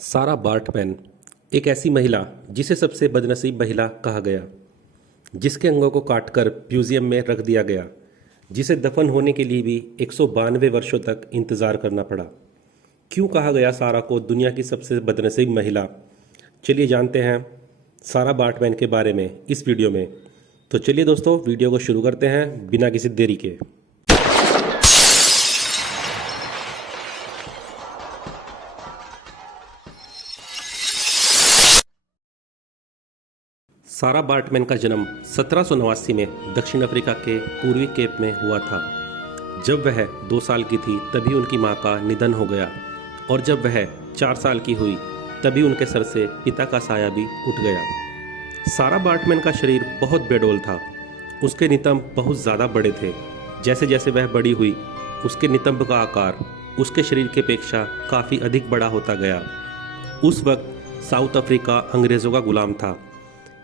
सारा बार्टमैन एक ऐसी महिला जिसे सबसे बदनसीब महिला कहा गया, जिसके अंगों को काटकर म्यूजियम में रख दिया गया, जिसे दफन होने के लिए भी 192 वर्षों तक इंतज़ार करना पड़ा। क्यों कहा गया सारा को दुनिया की सबसे बदनसीब महिला? चलिए जानते हैं सारा बार्टमैन के बारे में इस वीडियो में। तो चलिए दोस्तों, वीडियो को शुरू करते हैं बिना किसी देरी के। सारा बार्टमैन का जन्म 1789 में दक्षिण अफ्रीका के पूर्वी केप में हुआ था। जब वह 2 साल की थी तभी उनकी मां का निधन हो गया, और जब वह 4 साल की हुई तभी उनके सर से पिता का साया भी उठ गया। सारा बार्टमैन का शरीर बहुत बेडौल था। उसके नितंब बहुत ज़्यादा बड़े थे। जैसे जैसे वह बड़ी हुई उसके नितंब का आकार उसके शरीर की अपेक्षा काफ़ी अधिक बड़ा होता गया। उस वक्त साउथ अफ्रीका अंग्रेज़ों का गुलाम था,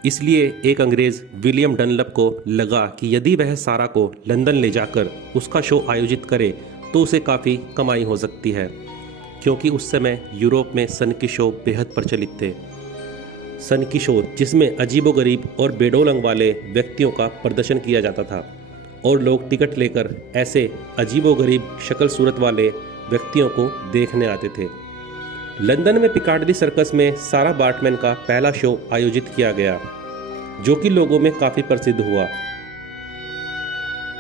इसलिए एक अंग्रेज़ विलियम डनलप को लगा कि यदि वह सारा को लंदन ले जाकर उसका शो आयोजित करे तो उसे काफ़ी कमाई हो सकती है, क्योंकि उस समय यूरोप में सन की शो बेहद प्रचलित थे। सन की शो जिसमें अजीबोगरीब और बेडौल अंग वाले व्यक्तियों का प्रदर्शन किया जाता था, और लोग टिकट लेकर ऐसे अजीबोगरीब शक्ल सूरत वाले व्यक्तियों को देखने आते थे। लंदन में पिकाडली सर्कस में सारा बार्टमैन का पहला शो आयोजित किया गया, जो कि लोगों में काफ़ी प्रसिद्ध हुआ,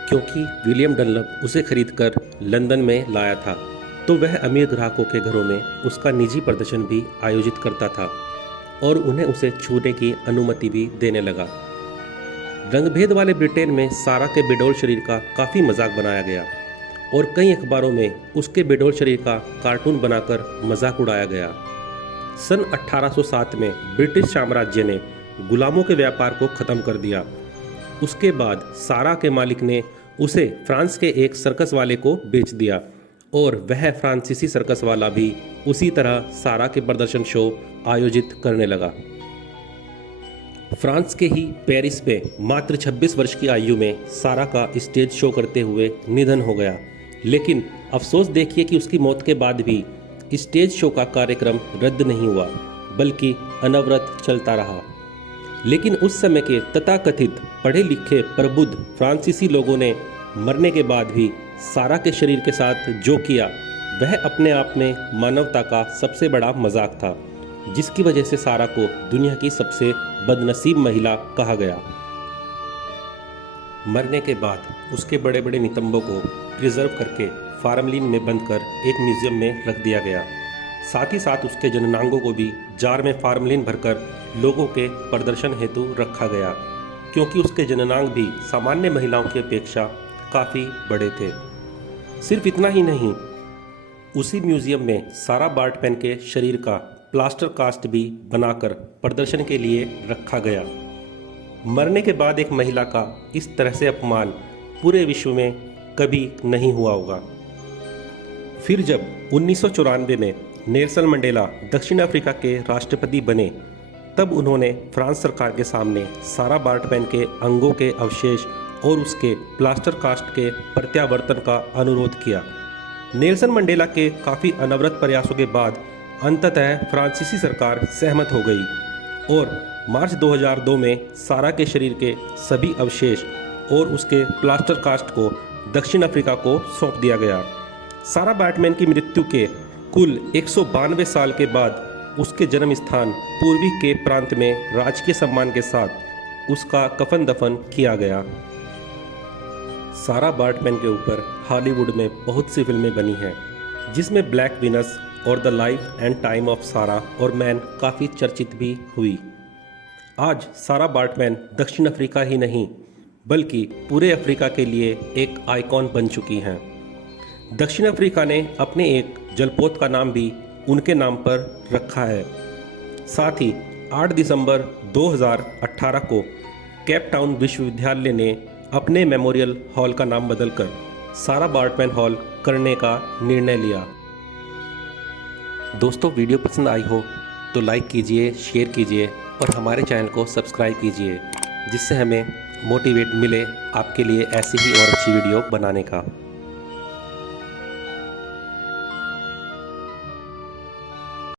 क्योंकि विलियम डनलप उसे खरीदकर लंदन में लाया था। तो वह अमीर ग्राहकों के घरों में उसका निजी प्रदर्शन भी आयोजित करता था और उन्हें उसे छूने की अनुमति भी देने लगा। रंगभेद वाले ब्रिटेन में सारा के बेडौल शरीर का काफ़ी मजाक बनाया गया, और कई अखबारों में उसके बेडौल शरीर का कार्टून बनाकर मजाक उड़ाया गया। सन 1807 में ब्रिटिश साम्राज्य ने गुलामों के व्यापार को ख़त्म कर दिया। उसके बाद सारा के मालिक ने उसे फ्रांस के एक सर्कस वाले को बेच दिया, और वह फ्रांसीसी सर्कस वाला भी उसी तरह सारा के प्रदर्शन शो आयोजित करने लगा। फ्रांस के ही पेरिस में मात्र 26 वर्ष की आयु में सारा का स्टेज शो करते हुए निधन हो गया। लेकिन अफसोस देखिए कि उसकी मौत के बाद भी स्टेज शो का कार्यक्रम रद्द नहीं हुआ, बल्कि अनवरत चलता रहा। लेकिन उस समय के तथाकथित पढ़े लिखे प्रबुद्ध फ्रांसीसी लोगों ने मरने के बाद भी सारा के शरीर के साथ जो किया वह अपने आप में मानवता का सबसे बड़ा मजाक था, जिसकी वजह से सारा को दुनिया की सबसे बदनसीब महिला कहा गया। मरने के बाद उसके बड़े बड़े नितंबों को प्रिजर्व करके फार्मलिन में बंद कर एक म्यूजियम में रख दिया गया। साथ ही साथ उसके जननांगों को भी जार में फार्मलिन भरकर लोगों के प्रदर्शन हेतु रखा गया, क्योंकि उसके जननांग भी सामान्य महिलाओं की अपेक्षा काफ़ी बड़े थे। सिर्फ इतना ही नहीं, उसी म्यूजियम में सारा बार्टमैन के शरीर का प्लास्टर कास्ट भी बनाकर प्रदर्शन के लिए रखा गया। मरने के बाद एक महिला का इस तरह से अपमान पूरे विश्व में कभी नहीं हुआ होगा। फिर जब 1994 में नेल्सन मंडेला दक्षिण अफ्रीका के राष्ट्रपति बने, तब उन्होंने फ्रांस सरकार के सामने सारा बार्टमैन के अंगों के अवशेष और उसके प्लास्टर कास्ट के प्रत्यावर्तन का अनुरोध किया। नेल्सन मंडेला के काफ़ी अनवरत प्रयासों के बाद अंततः फ्रांसीसी सरकार सहमत हो गई, और मार्च 2002 में सारा के शरीर के सभी अवशेष और उसके प्लास्टर कास्ट को दक्षिण अफ्रीका को सौंप दिया गया। सारा बार्टमैन की मृत्यु के कुल 192 साल के बाद उसके जन्म स्थान पूर्वी केप प्रांत में राजकीय सम्मान के साथ उसका कफन दफन किया गया। सारा बार्टमैन के ऊपर हॉलीवुड में बहुत सी फिल्में बनी हैं, जिसमें ब्लैक विनस और the life and time of सारा और मैन काफ़ी चर्चित भी हुई। आज सारा बार्टमैन दक्षिण अफ्रीका ही नहीं बल्कि पूरे अफ्रीका के लिए एक आइकॉन बन चुकी हैं। दक्षिण अफ्रीका ने अपने एक जलपोत का नाम भी उनके नाम पर रखा है। साथ ही 8 दिसंबर 2018 को केप टाउन विश्वविद्यालय ने अपने मेमोरियल हॉल का नाम बदलकर सारा बार्टमैन हॉल करने का निर्णय लिया। दोस्तों, वीडियो पसंद आई हो तो लाइक कीजिए, शेयर कीजिए और हमारे चैनल को सब्सक्राइब कीजिए, जिससे हमें मोटिवेट मिले आपके लिए ऐसी ही और अच्छी वीडियो बनाने का।